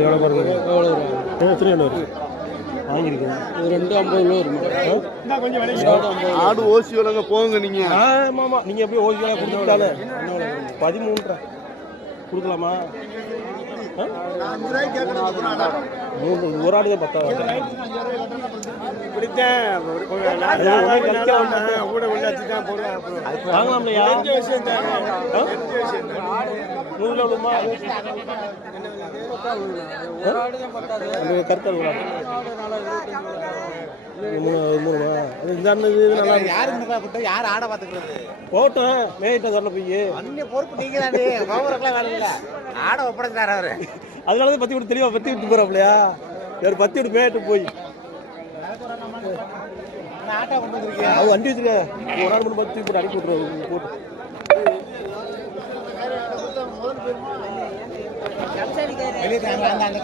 எவ்வளோ பாருங்க, எவ்வளோ எத்தனை வரும் வாங்கியிருக்கேன். இது 250 வரும். ஆடு ஓசி விலங்க போங்க நீங்க. ஆமாம், நீங்கள் எப்படி ஓசி விலை கொடுத்தாலே 13 கொடுக்கலாமா? ஒரு ஆடு தான் 10 வாங்கலாம்லையா? கருத்தல் யார் ஆட பாத்துக்கிறது போட்டோம் மேயிட்ட சொல்ல போய் பொறுப்பு நீங்க தானே ஆட ஒப்படைச்சாரு அவரு. அதனாலதான் பத்தி விட்டு தெளிவா பத்தி விட்டு போறாப்லையா? வேறு பத்தி விட்டு மேயிட்டு போய் ஆட்டா கொண்டு வந்துருக்கீங்க. அது வண்டி வச்சிருக்க ஒரு நாள் மட்டும் பத்தி போட்டு அனுப்பி விட்டுருவோம் போட்டு. வெளியே அந்த